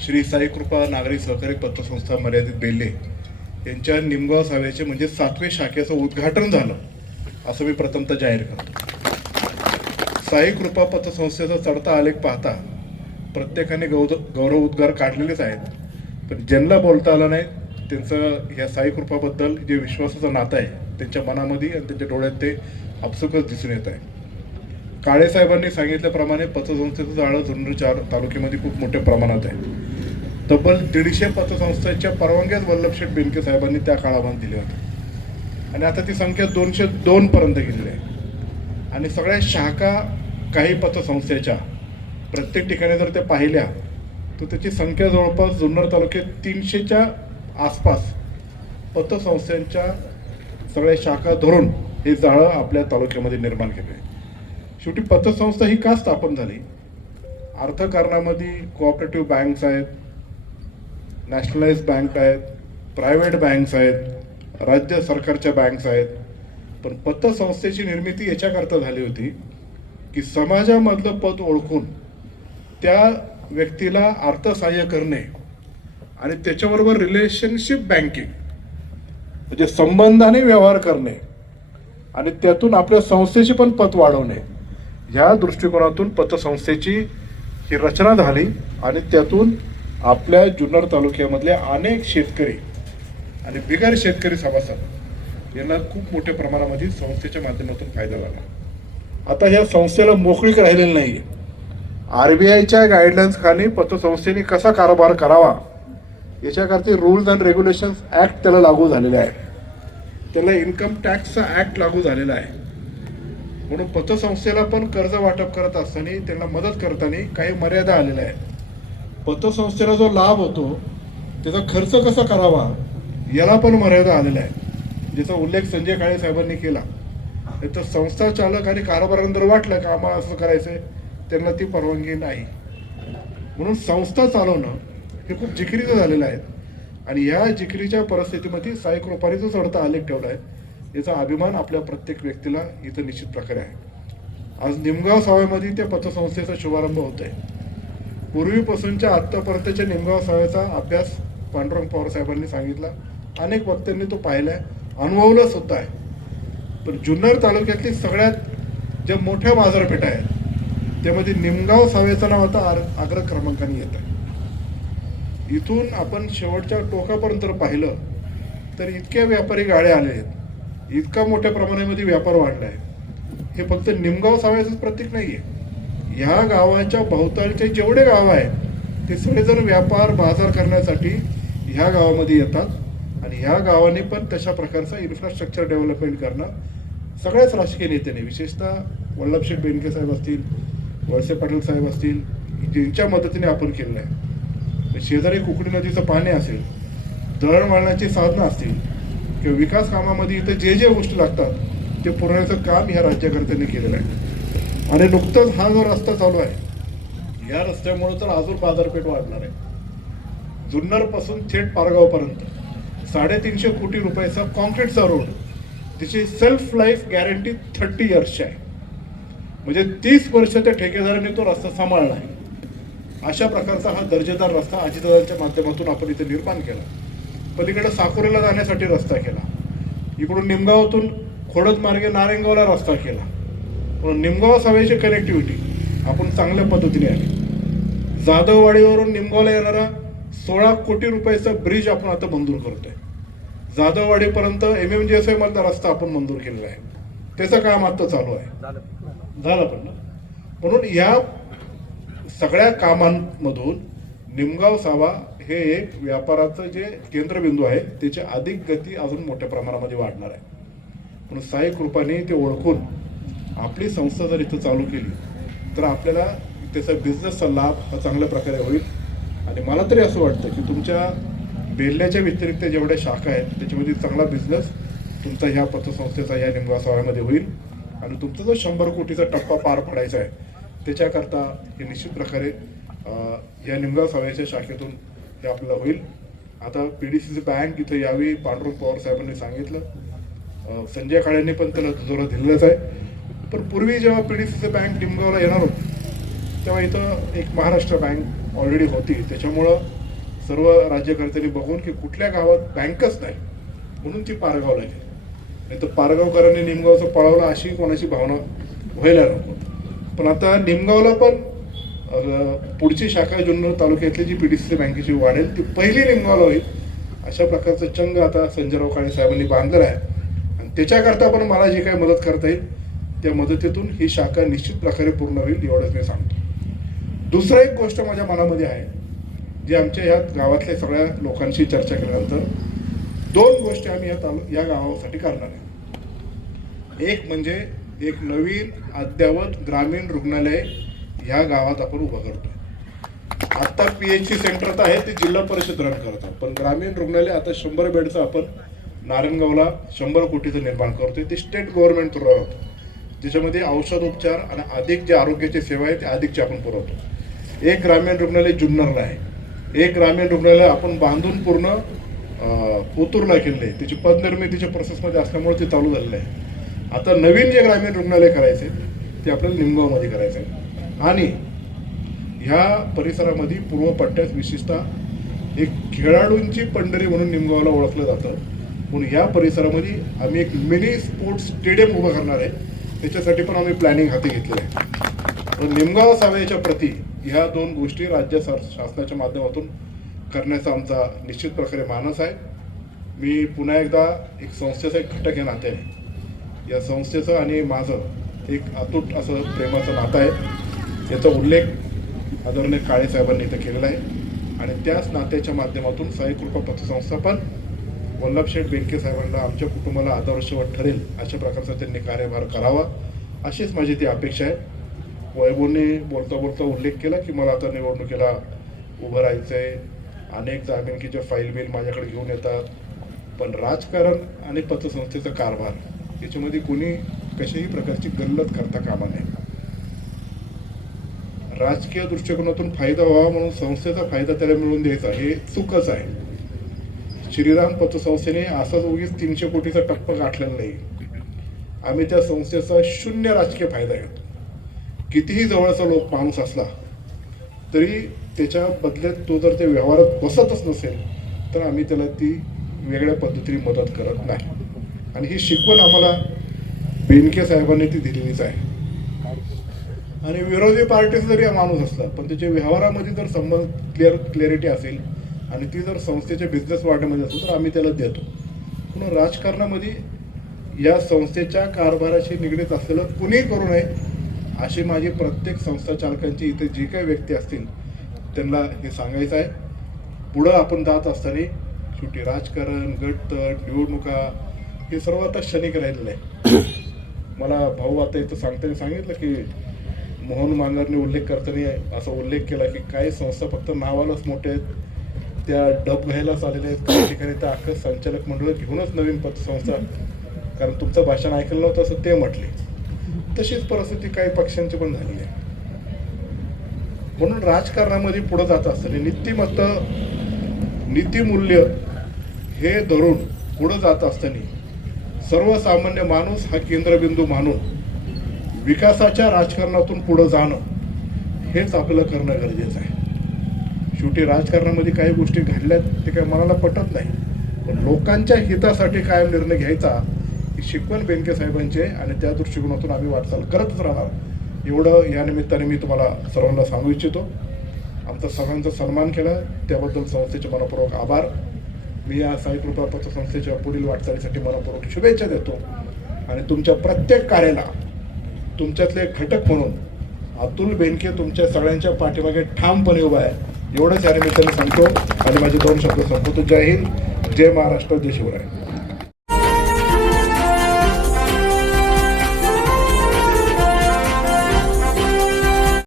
श्री साई कृपा नागरी सहकारी पतसंस्था मर्यादित बेल्ले यांच्या निमगाव सावेचे म्हणजे सातवे शाखेचं उद्घाटन झालं असं मी प्रथमतः जाहीर करतो. साई कृपा पतसंस्थेचा चढता आलेख पाहता प्रत्येकाने गौद गौरव उद्गार काढलेलेच आहेत. पण ज्यांना बोलता आलं नाही त्यांचं ह्या साई कृपाबद्दल जे विश्वासाचं नातं आहे त्यांच्या मनामध्ये आणि त्यांच्या डोळ्यात ते आपसुकच दिसून येत आहे. काळे साहेबांनी सांगितल्याप्रमाणे पतसंस्थेचं जाळं जुन्नर चार तालुक्यामध्ये खूप मोठ्या प्रमाणात आहे. तब्बल दीडशे पतसंस्थेच्या परवानग्याच वल्लभशेठ बेनके साहेबांनी त्या काळामध्ये दिल्या होत्या आणि आता ती संख्या दोनशे दोनपर्यंत गेलेली आहे. आणि सगळ्या शाखा काही पतसंस्थेच्या प्रत्येक ठिकाणी जर त्या पाहिल्या तर त्याची संख्या जवळपास जुन्नर तालुक्यात तीनशेच्या आसपास पतसंस्थांच्या सगळ्या शाखा धरून हे जाळं आपल्या तालुक्यामध्ये निर्माण केले. आहे शेवटी पतसंस्था ही का स्थापन झाली? अर्थकारणामध्ये कोऑपरेटिव्ह बँक्स आहेत नॅशनलाइज बँक आहेत प्रायव्हेट बँक्स आहेत राज्य सरकारच्या बँक्स आहेत. पण पतसंस्थेची निर्मिती याच्याकरता झाली होती की समाजामधलं पद ओळखून त्या व्यक्तीला अर्थसहाय्य करणे आणि त्याच्याबरोबर रिलेशनशिप बँकिंग म्हणजे संबंधाने व्यवहार करणे आणि त्यातून आपल्या संस्थेची पण पत वाढवणे. ह्या दृष्टिकोनातून पतसंस्थेची ही रचना झाली आणि त्यातून आपल्या जुन्नर तालुक्यामधले अनेक शेतकरी आणि बिगर शेतकरी सभासद यांना खूप मोठ्या प्रमाणामध्ये संस्थेच्या माध्यमातून फायदा झाला. आता ह्या संस्थेला मोकळीक राहिलेली नाही आर बी गाईडलाईन्स खाली पतसंस्थेने कसा कारभार करावा याच्याकरता रूल्स अँड रेग्युलेशन्स ॲक्ट त्याला लागू झालेले आहे त्याला इन्कम टॅक्सचा ॲक्ट लागू झालेला आहे. म्हणून पतसंस्थेला पण कर्ज वाटप करत असताना त्यांना मदत करताना काही मर्यादा आलेल्या आहेत. पतसंस्थेला जो लाभ होतो त्याचा खर्च कसा करावा याला पण मर्यादा आलेल्या आहेत. ज्याचा उल्लेख संजय काळे साहेबांनी केला. तर संस्था चालक आणि कारभारांना जर वाटलं का आम्हाला असं करायचंय त्यांना ती परवानगी नाही. म्हणून संस्था चालवणं हे खूप जिकिरीचं झालेलं आहे. आणि या जिकिरीच्या परिस्थितीमध्ये साई कृपाने जो चढता आलेख ठेवला आहे. याचा अभिमान आपल्या प्रत्येक व्यक्तीला इथं निश्चित प्रकारे आहे. आज निमगाव साव्यामध्ये त्या पतसंस्थेचा शुभारंभ होत आहे पूर्वीपासूनच्या आत्तापर्यंतच्या निमगाव साव्याचा अभ्यास पांडुरंग पवार साहेबांनी सांगितला. अनेक वक्त्यांनी तो पाहिला आहे अनुभवला सुद्धा आहे. पण जुन्नर तालुक्यातली सगळ्यात ज्या मोठ्या बाजारपेठा आहेत त्यामध्ये निमगाव सावेचं नाव आता आर- अग्र क्रमांकाने येत आहे. इथून आपण शेवटच्या टोकापर्यंत जर पाहिलं तर इतक्या व्यापारी गाड्या आले आहेत. इतका मोठ्या प्रमाणामध्ये व्यापार वाढला आहे. हे फक्त निमगाव साव्याचंच प्रतीक नाही आहे ह्या गावाच्या भोवतालचे जेवढे गाव आहेत ते सगळेजण व्यापार बाजार करण्यासाठी ह्या गावामध्ये येतात. आणि ह्या गावाने पण तशा प्रकारचं इन्फ्रास्ट्रक्चर डेव्हलपमेंट करणं सगळ्याच राजकीय नेत्यांनी विशेषतः वल्लभशेठ बेनके साहेब असतील वळसे पाटील साहेब असतील ज्यांच्या मदतीने आपण केलेलं आहे शेजारी कुकडी नदीचं पाणी असेल दळणवळणाची साधनं असतील किंवा विकास कामामध्ये इथं जे जे गोष्टी लागतात ते पुरवण्याचं काम ह्या राज्यकर्त्यांनी केलेलं आहे. आणि नुकतंच हा जो रस्ता चालू आहे या रस्त्यामुळे तर अजून बाजारपेठ वाढणार आहे. जुन्नरपासून थेट पारगावपर्यंत साडेतीनशे कोटी रुपयाचा कॉन्क्रीटचा रोड त्याची सेल्फ लाईफ गॅरंटी थर्टी इयर्सची आहे. म्हणजे तीस वर्ष त्या ठेकेदाराने तो रस्ता सांभाळला आहे. अशा प्रकारचा हा दर्जेदार रस्ता अजितदादांच्या माध्यमातून आपण इथे निर्माण केला. पलीकडे साकोरेला जाण्यासाठी रस्ता केला. इकडून निमगावातून खोडद मार्गे नारायणगावला रस्ता केला. म्हणून निमगाव सभेची कनेक्टिव्हिटी आपण चांगल्या पद्धतीने आली जाधववाडीवरून निमगावला येणारा सोळा कोटी रुपयाचा ब्रिज आपण आता मंजूर करतोय. जाधववाडीपर्यंत एम एम जी एस आयमधला रस्ता आपण मंजूर केलेला आहे. त्याचं काम आता चालू आहे. झालं पण ना? म्हणून या सगळ्या कामांमधून निमगाव सावा हे एक व्यापाराचं जे केंद्रबिंदू आहे त्याची अधिक गती अजून मोठ्या प्रमाणामध्ये वाढणार आहे. म्हणून साई कृपाने ते ओळखून आपली संस्था जर इथं चालू केली तर आपल्याला त्याचा बिझनेसचा लाभ हा चांगल्या प्रकारे होईल. आणि मला तरी असं वाटतं की तुमच्या बेल्ल्याच्या व्यतिरिक्त जेवढ्या शाखा आहेत त्याच्यामध्ये चांगला बिझनेस तुमचा ह्या पतसंस्थेचा या निमगासाव्यामध्ये होईल. आणि तुमचा जो शंभर कोटीचा टप्पा पार पडायचा आहे त्याच्याकरता हे निश्चित प्रकारे या निमगाव साव्याच्या शाखेतून हे आपल्याला होईल. आता पी डी सीचं बँक इथं यावी पांडुरंग पवार साहेबांनी सांगितलं. संजय काळेंनी पण त्याला जोरा दिलेलाच आहे. पण पूर्वी जेव्हा पी डी सीचं बँक निमगावला येणार होती तेव्हा इथं एक महाराष्ट्र बँक ऑलरेडी होती. त्याच्यामुळं सर्व राज्यकर्त्यांनी बघून की कुठल्या गावात बँकच नाही म्हणून ती पारगावला गेली नाही तर पारगावकरांनी निमगावचं पळवलं अशी कोणाची भावना व्हायला नको. पण आता निमगावला पण पुढची शाखा जुन्नर तालुक्यातली जी पी डी सी बँकेची वाढेल ती पहिली निमगावला होईल. अशा प्रकारचं चंग आता संजयराव काळे साहेबांनी बांधलेलं आहे. आणि त्याच्याकरता पण मला जी काही मदत करता येईल त्या मदतीतून ही शाखा निश्चित प्रकारे पूर्ण होईल एवढंच मी सांगतो. दुसरं एक गोष्ट माझ्या मनामध्ये आहे जी आमच्या ह्या गावातल्या सगळ्या लोकांशी चर्चा केल्यानंतर दोन गोष्टी आम्ही या तालु या गावासाठी करणार आहे. एक म्हणजे एक नवीन अद्ययावत ग्रामीण रुग्णालय ह्या गावात आपण उभं करतोय. आता पी एच सी सेंटर तर आहे ते जिल्हा परिषद रन करतात. पण ग्रामीण रुग्णालय आता शंभर बेडचं आपण नारायणगावला शंभर कोटीचं निर्माण करतोय. ते स्टेट गव्हर्नमेंट थ्रू होतं ज्याच्यामध्ये औषध उपचार आणि अधिक जे आरोग्याची सेवा आहे ते अधिकची आपण पुरवतो. एक ग्रामीण रुग्णालय जुन्नरला आहे. एक ग्रामीण रुग्णालय आपण बांधून पूर्ण अं, ओतूरला केलेलं आहे. त्याची पदनिर्मितीच्या प्रोसेसमध्ये असल्यामुळे ते चालू झालेलं आहे. आता नवीन जे ग्रामीण रुग्णालय करायचे ते आपल्याला निमगावमध्ये करायचं आहे आणि ह्या परिसरामध्ये पूर्व पट्ट्यात विशेषतः एक खेळाडूंची पंढरी म्हणून निमगावला ओळखलं जातं. म्हणून ह्या परिसरामध्ये आम्ही एक मिनी स्पोर्ट्स स्टेडियम उभं करणार आहे. त्याच्यासाठी पण आम्ही प्लॅनिंग हाती घेतलं आहे. पण निमगाव सावेच्या प्रती ह्या दोन गोष्टी राज्य सर शासनाच्या माध्यमातून करण्याचा आमचा निश्चित प्रकारे मानस आहे. मी पुन्हा एकदा एक संस्थेचा एक घटक या आहे या संस्थेचं आणि माझं एक अतूट असं प्रेमाचं नातं आहे. याचा उल्लेख आदरणीय काळे साहेबांनी इथं केलेला आहे. आणि त्याच नात्याच्या माध्यमातून साई कृपा पतसंस्था वल्लभशेठ बेनके साहेबांना आमच्या कुटुंबाला आदर्शवत ठरेल अशा प्रकारचा त्यांनी कार्यभार करावा. अशीच माझी ती अपेक्षा आहे. वैभवने बोलता बोलता उल्लेख केला की मला आता निवडणुकीला उभं राहायचं आहे अनेक जामिनकीचे फाईल बिल माझ्याकडे घेऊन येतात. पण राजकारण आणि पतसंस्थेचा कारभार याच्यामध्ये कोणी कशाही प्रकारची गल्लत करता कामा नये. राजकीय दृष्टिकोनातून फायदा व्हावा म्हणून संस्थेचा फायदा त्याला मिळवून द्यायचा हे चूकच आहे. श्रीराम पतसंस्थेने असाच उगीच तीनशे कोटीचा टप्पा गाठलेला नाही. आम्ही त्या संस्थेचा शून्य राजकीय फायदा घेतो. कितीही जवळचा लोक माणूस असला तरी त्याच्या बदल्यात तो जर त्या व्यवहारात बसतच नसेल तर आम्ही त्याला ती वेगळ्या पद्धतीने मदत करत नाही. आणि ही शिकवण आम्हाला बेनके साहेबांनी ती दिलेलीच आहे. आणि विरोधी पार्टीचा जरी हा माणूस असला पण त्याच्या व्यवहारामध्ये जर संबंध क्लिअर क्लॅरिटी असेल आणि ती जर संस्थेच्या बिझनेस वाढण्यामध्ये असेल तर आम्ही त्याला देतो. म्हणून राजकारणामध्ये या संस्थेच्या कारभाराशी निगडीत असलेलं कुणीही करू नये अशी माझी प्रत्येक संस्था चालकांची इथे जी काही व्यक्ती असतील त्यांना हे सांगायचं आहे. पुढं आपण जात असताना शेवटी राजकारण गटतट निवडणुका हे सर्व आता क्षणिक राहिलेलं आहे. मला भाऊ आता इथं सांगताना सांगितलं की मोहन मांगरने उल्लेख करताना असा उल्लेख केला की काही संस्था फक्त नावालाच मोठे आहेत. त्या डब घ्यायलाच आलेल्या आहेत. काही ठिकाणी तर अख्खं संचालक मंडळ घेऊनच नवीन पतसंस्था कारण तुमचं भाषण ऐकलं नव्हतं असं ते म्हटले. तशीच परिस्थिती काही पक्षांची पण झाली आहे. म्हणून राजकारणामध्ये पुढे जात असताना नीतिमत्ता नीतिमूल्य हे धरून पुढे जात असताना सर्वसामान्य माणूस हा केंद्रबिंदू मानून विकासाच्या राजकारणातून पुढं जाणं हेच आपल्याला करणं गरजेचं आहे. शेवटी राजकारणामध्ये काही गोष्टी घडल्यात ते काय मनाला पटत नाही. पण लोकांच्या हितासाठी कायम निर्णय घ्यायचा ही शिकवण बेनके साहेबांची आहे आणि त्या दृष्टिकोनातून आम्ही वाटचाल करतच राहणार. एवढं या निमित्ताने मी तुम्हाला सर्वांना सांगू इच्छितो. आमचा सगळ्यांचा सन्मान केला. त्याबद्दल संस्थेचे मनपूर्वक आभार. मी या साई कृपा पतसंस्थेच्या पुढील वाटचालीसाठी मनपूर्वक शुभेच्छा देतो. आणि तुमच्या प्रत्येक कार्याला तुमच्यातले घटक म्हणून अतुल बेनके तुमच्या सगळ्यांच्या पाठीमागे ठामपणे उभा आहे. एवढंच या निमित्ताने सांगतो. आणि माझे दोन शब्द संपवतो. जय हिंद जय महाराष्ट्र जय शिवराय.